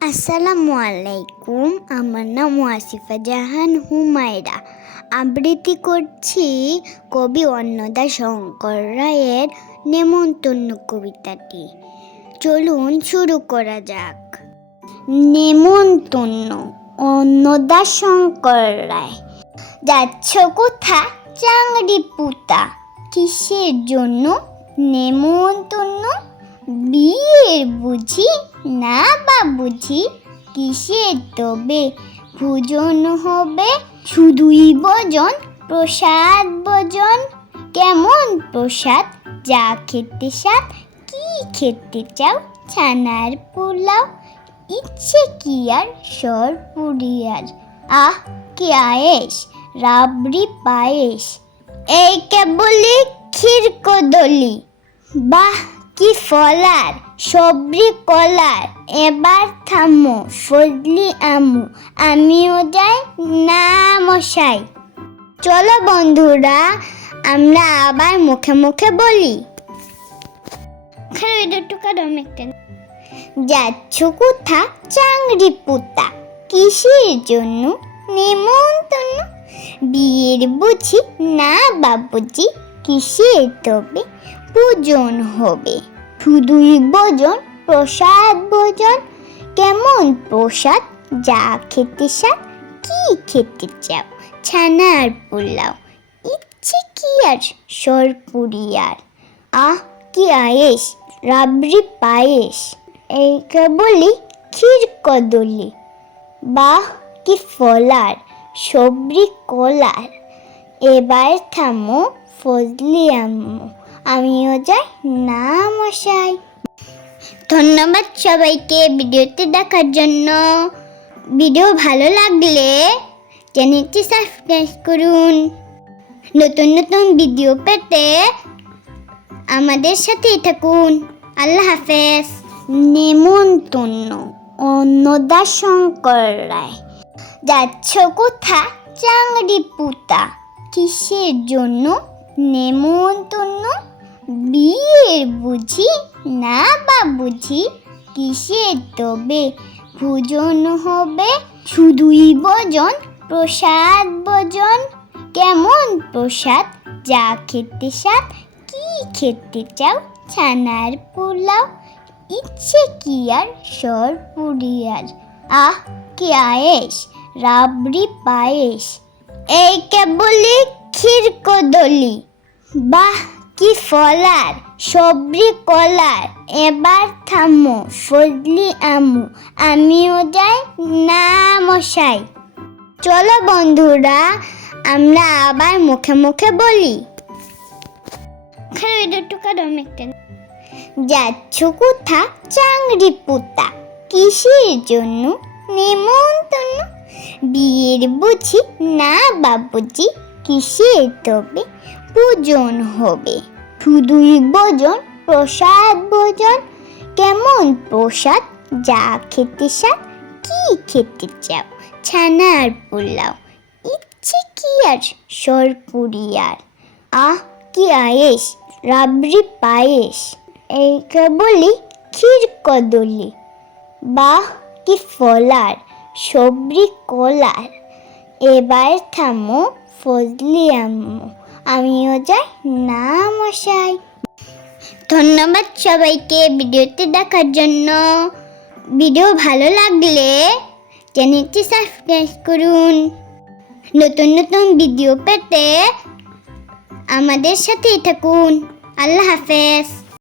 আসসালামু আলাইকুম। আমার নাম ওয়াসিফা জাহান হুমায়রা। আবৃত্তি করছি কবি অন্নদা শঙ্কর রায়ের নেমন্তন্ন কবিতাটি। চলুন শুরু করা যাক। নেমন্তন্ন, অন্নদা শঙ্কর রায়। যাচ্ছ কোথা চাংড়ি পুতা, কিসের জন্য নেমন্তন্ন? বিয়ের বুঝি না বা বুঝি, কিসের তবে ভোজন হবে? শুধুই ভোজন, প্রসাদ ভোজন। কেমন প্রসাদ? যা খেতে স্বাদ। কি খেতে চাও? ছানার পোলাও। ইচ্ছে কি আর সরপুরিয়ার, আহ কি আয়েশ, রাবড়ি পায়েস। এই কেবলি ক্ষীর কদলি, বাহ কি ফলার, সবরি কলার। এবার থামো ফজলি আমু, আমিও যাই না মশাই। চলো বন্ধুরা, আমরা আবার মুখে মুখে বলি। যাচ্ছ কোথা চাংড়ি পুতা, কিসের জন্য নেমন্তন্ন? বিয়ের বুঝি না বা বুঝি, কিসের তবে ভোজন হবে? শুধুই ভোজন, প্রসাদ ভোজন। কেমন প্রসাদ? যা খেতে স্বাদ। কি খেতে চাও? ছানার পোলাও। ইচ্ছে কি আর সরপুরিয়ার, আহ কি আয়েশ, রাবড়ি পায়েস। এই কেবলি ক্ষীর কদলি, বাহ কি ফলার, সবরি কলার। এবার থামো ফজলি আম্মু, আমিও যাই না মশাই। ধন্যবাদ সবাইকে ভিডিওটি দেখার জন্য। ভিডিও ভালো লাগলে চ্যানেলটি সাবস্ক্রাইব করুন। নতুন নতুন ভিডিও পেতে আমাদের সাথেই থাকুন। আল্লাহ হাফেজ। নেমন্তন্ন, অন্নদা শঙ্কর রায়। যাচ্ছ কোথা চাংড়ি পুতা, কিসের জন্য নেমন্তন্ন? বিয়ের বুঝি না বা বুঝি, কিসের তবে ভোজন হবে? শুধুই ভোজন, প্রসাদ ভোজন। কেমন প্রসাদ? যা খেতে স্বাদ। কি খেতে চাও? ছানার পোলাও। ইচ্ছে কি আর সরপুরিয়ার, আহ কি আয়েশ, রাবড়ি পায়েস। এই কেবলি ক্ষীর কদলি, বাহ কি ফলার, সবরি কলার। এবার থামো ফজলি আমু, আমিও যাই না মশাই। চলো বন্ধুরা, আমরা আবার মুখে মুখে বলি। যাচ্ছ কোথা চাংড়ি পুতা, কিসের জন্য নেমন্তন্ন? বিয়ের বুঝি না বা বুঝি, কিসের তবে ভোজন হবে? শুধুই ভোজন, প্রসাদ ভোজন। কেমন প্রসাদ? যা খেতে স্বাদ। কি খেতে চাও? ছানার পোলাও। ইচ্ছে কি আর সরপুরিয়ার, আহ কি আয়েশ, রাবড়ি পায়েস। এই কেবলি ক্ষীর কদলি, বাহ কি ফলার, সবরি কলার। এবার থামো ফজলি আম্মু, আমিও যাই না মশাই। ধন্যবাদ সবাইকে ভিডিওটি দেখার জন্য। ভিডিও ভালো লাগলে চ্যানেলটি সাবস্ক্রাইব করুন। নতুন নতুন ভিডিও পেতে আমাদের সাথেই থাকুন। আল্লাহ হাফেজ।